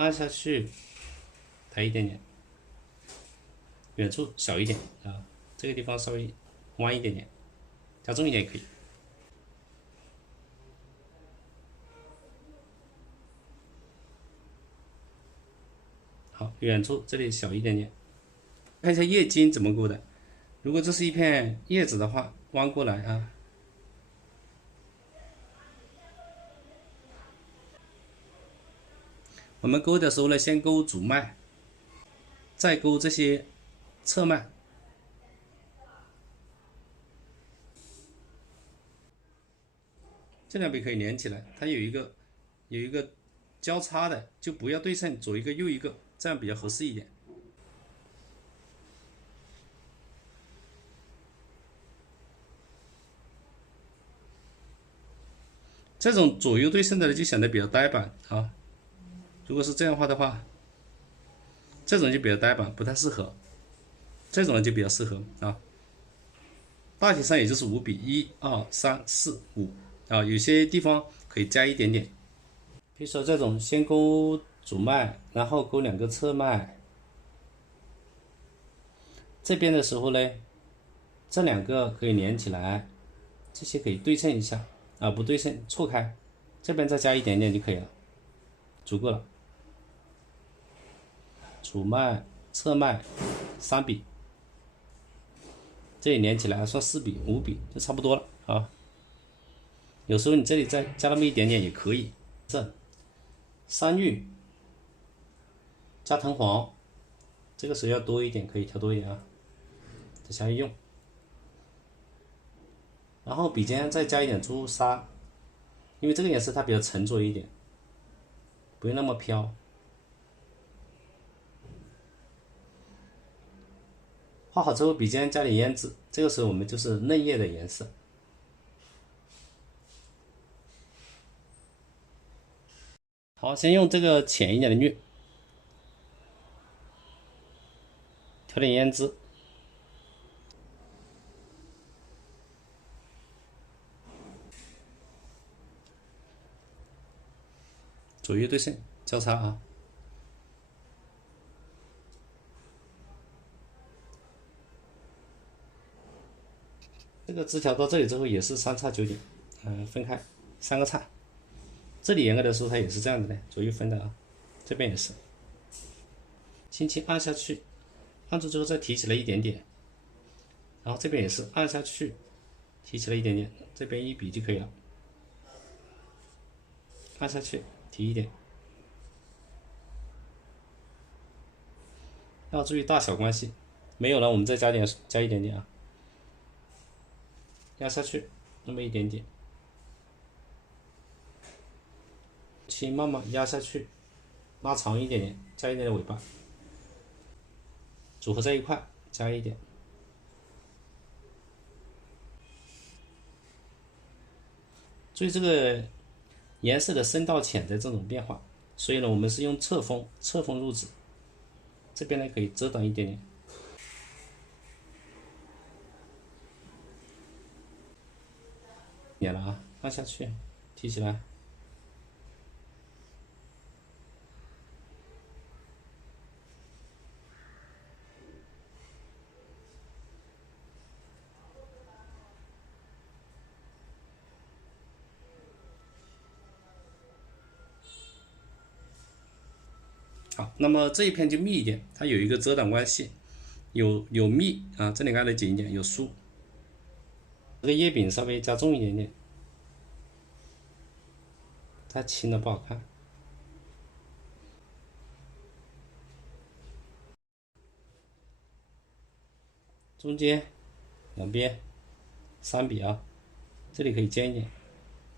按下去，抬一点点，远处小一点啊，这个地方稍微弯一点点，加重一点也可以。好，远处这里小一点点，看一下叶茎怎么勾的。如果这是一片叶子的话，弯过来啊。我们勾的时候呢，先勾主脉，再勾这些侧脉。这两笔可以连起来，它有一个交叉的，就不要对称，左一个右一个，这样比较合适一点。这种左右对称的就显得比较呆板啊。如果是这样画的话，这种就比较呆板，不太适合。这种就比较适合啊。大体上也就是5笔，1、2、3、4、5啊，有些地方可以加一点点。比如说这种先勾主脉，然后勾2个侧脉。这边的时候呢，这2个可以连起来，这些可以对称一下啊，不对称错开，这边再加一点点就可以了，足够了。主脉、侧脉3笔，这里连起来算4笔、5笔就差不多了啊。有时候你这里再加那么一点点也可以。这山芋加藤黄，这个时候要多一点，可以调多一点啊，再下去用。然后笔尖再加一点朱砂，因为这个颜色它比较沉着一点，不用那么飘。画好之后，笔尖加点胭脂，这个时候我们就是嫩叶的颜色。好，先用这个浅一点的绿，调点胭脂，左右对称交叉啊。这个枝条到这里之后也是3叉9点，分开3个叉。这里严格的说它也是这样的呢，左右分的啊，这边也是。轻轻按下去，按住之后再提起来一点点，然后这边也是按下去，提起来一点点，这边1笔就可以了。按下去，提一点，要注意大小关系。没有了，我们再加一点点啊，压下去，那么一点点，轻慢慢压下去，拉长一点点，加一点点尾巴，组合在一块，加一点。注意这个颜色的深到浅的这种变化，所以呢，我们是用侧锋入纸，这边呢可以遮挡一点点。点了啊，按下去，提起来。好，那么这一片就密一点，它有一个遮挡关系，有密啊，这里挨得紧一点，有疏。这个叶柄稍微加重一点点，太轻了不好看。中间两边3笔啊，这里可以尖一点，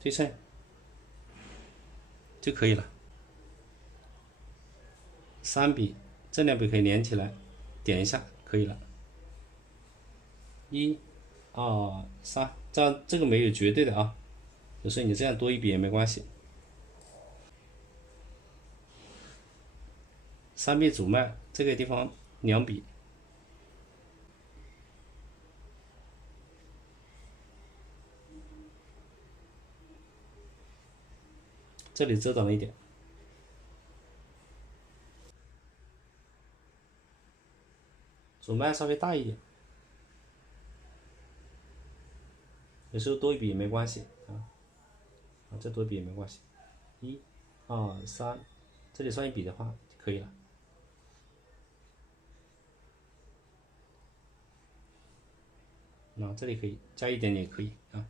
对称就可以了。3笔，这2笔可以连起来，点一下可以了。1、2、3，这个没有绝对的啊，有时候你这样多1笔也没关系。3笔主脉这个地方2笔，这里遮挡了一点。主脉稍微大一点，有时候多一笔也没关系啊，这多一笔也没关系。1、2、3，这里算一笔的话就可以了。这里可以加一点点也可以啊。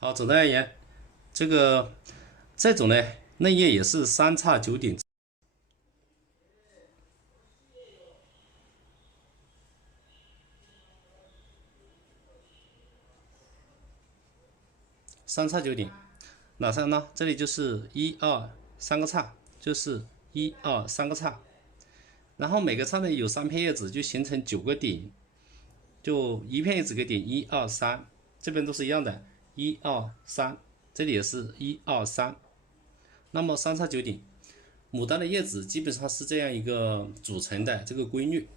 好，总的而言，这种呢，嫩叶也是3叉9顶。3叉9顶，哪3呢？这里就是1、2、3个叉，就是1、2、3个叉，然后每个叉呢有3片叶子，就形成9个顶，就一片叶子给顶1、2、3，这边都是一样的，1、2、3，这里也是1、2、3。那么3叉9顶，牡丹的叶子基本上是这样一个组成的这个规律。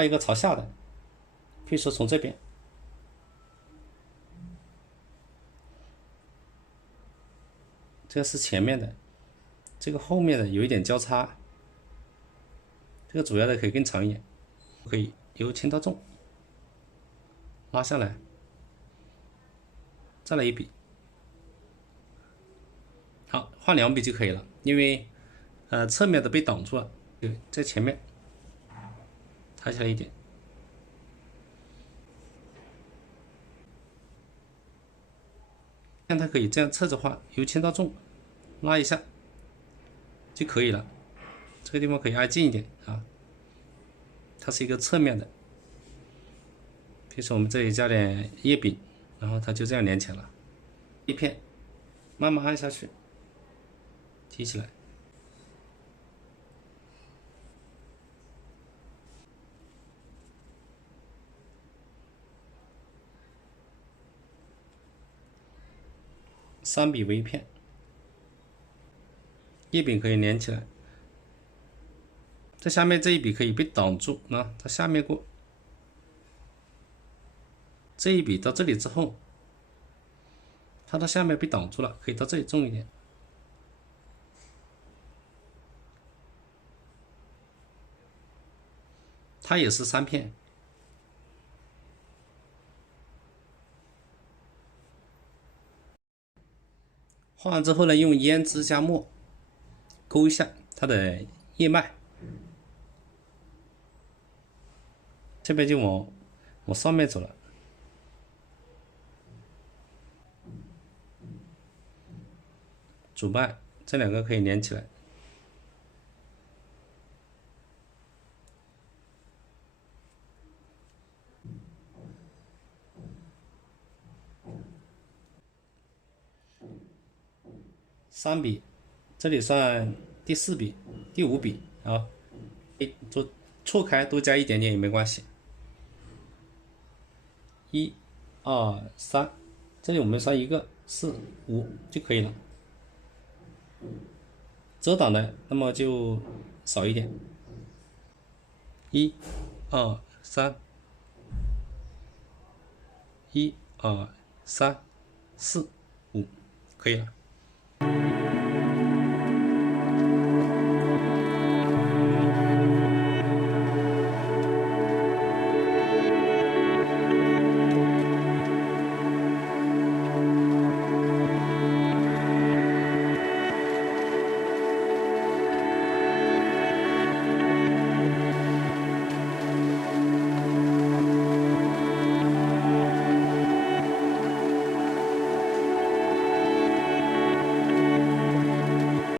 画一个朝下的，比如说从这边，这个是前面的，这个后面的有一点交叉，这个主要的可以更长一点，可以由轻到重拉下来，再来一笔，好，画2笔就可以了，因为侧面的被挡住了，对，在前面抬起来一点，看它可以这样侧着画，由轻到重拉一下就可以了，这个地方可以挨近一点啊，它是一个侧面的，比如说我们这里加点叶柄，然后它就这样连起来了，一片慢慢按下去，提起来。3笔为一片，叶柄可以连起来。这下面这一笔可以被挡住，那它下面过，这一笔到这里之后，它到下面被挡住了，可以到这里重一点。它也是3片。画完之后呢，用胭脂加墨勾一下它的叶脉，这边就往上面走了。主脉这2个可以连起来。3笔，这里算第4笔、第5笔啊，做错开多加一点点也没关系。1、2、3，这里我们算1个4、5就可以了。遮挡的那么就少一点。1、2、3，1、2、3、4、5，可以了。